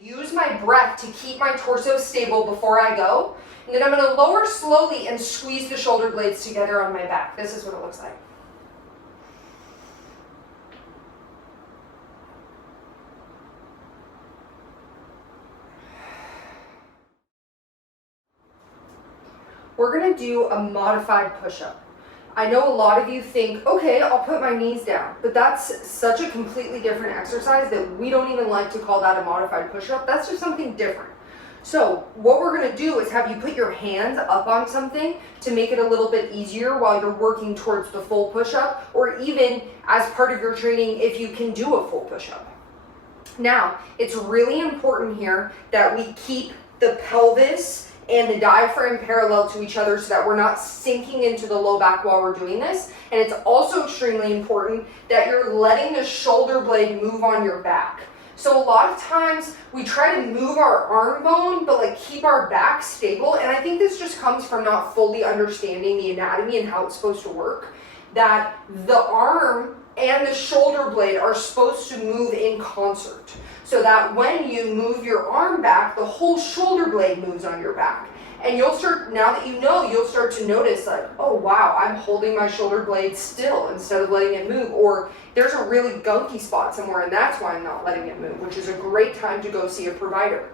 Use my breath to keep my torso stable before I go. And then I'm going to lower slowly and squeeze the shoulder blades together on my back. This is what it looks like. We're going to do a modified push-up. I know a lot of you think, okay, I'll put my knees down, but that's such a completely different exercise that we don't even like to call that a modified push-up. That's just something different. So what we're going to do is have you put your hands up on something to make it a little bit easier while you're working towards the full push-up, or even as part of your training if you can do a full push-up. Now, it's really important here that we keep the pelvis and the diaphragm parallel to each other so that we're not sinking into the low back while we're doing this. And it's also extremely important that you're letting the shoulder blade move on your back. So a lot of times we try to move our arm bone, but like keep our back stable. And I think this just comes from not fully understanding the anatomy and how it's supposed to work. That the arm and the shoulder blade are supposed to move in concert. So that when you move your arm back, the whole shoulder blade moves on your back. And you'll start, now that you know, you'll start to notice like, oh wow, I'm holding my shoulder blade still instead of letting it move. Or there's a really gunky spot somewhere and that's why I'm not letting it move, which is a great time to go see a provider.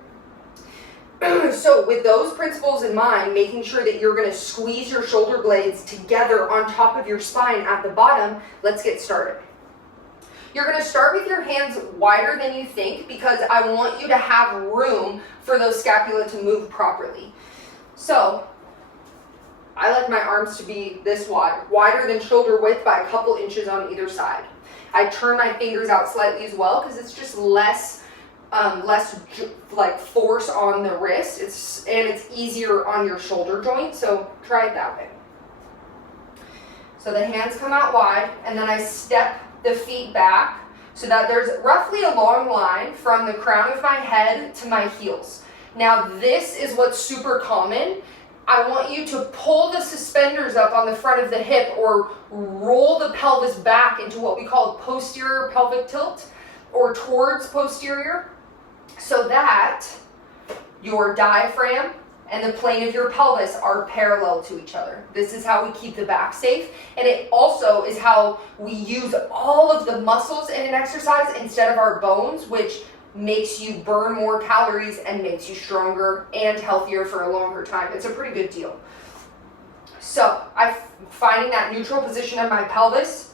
So with those principles in mind, making sure that you're going to squeeze your shoulder blades together on top of your spine at the bottom, let's get started. You're going to start with your hands wider than you think because I want you to have room for those scapula to move properly. So I like my arms to be this wide, wider than shoulder width by a couple inches on either side. I turn my fingers out slightly as well because it's just less like force on the wrist. It's easier on your shoulder joint, so try it that way. So the hands come out wide, and then I step the feet back so that there's roughly a long line from the crown of my head to my heels. Now this is what's super common. I want you to pull the suspenders up on the front of the hip or roll the pelvis back into what we call a posterior pelvic tilt or towards posterior, so that your diaphragm and the plane of your pelvis are parallel to each other. This is how we keep the back safe, and it also is how we use all of the muscles in an exercise instead of our bones, which makes you burn more calories and makes you stronger and healthier for a longer time. It's a pretty good deal. So I'm finding that neutral position of my pelvis.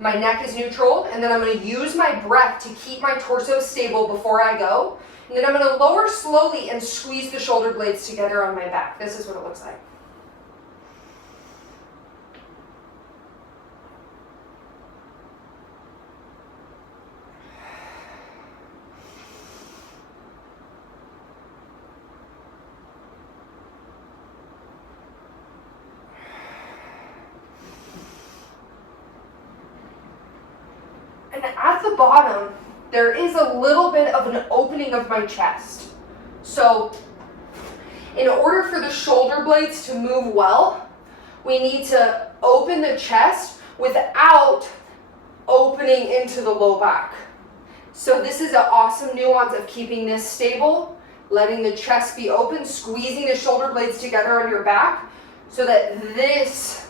My neck is neutral, and then I'm going to use my breath to keep my torso stable before I go. And then I'm going to lower slowly and squeeze the shoulder blades together on my back. This is what it looks like. And at the bottom, there is a little bit of an opening of my chest. So in order for the shoulder blades to move well, we need to open the chest without opening into the low back. So this is an awesome nuance of keeping this stable, letting the chest be open, squeezing the shoulder blades together on your back so that this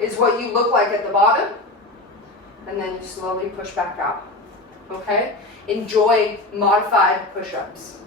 is what you look like at the bottom. And then you slowly push back out. Okay? Enjoy modified push-ups.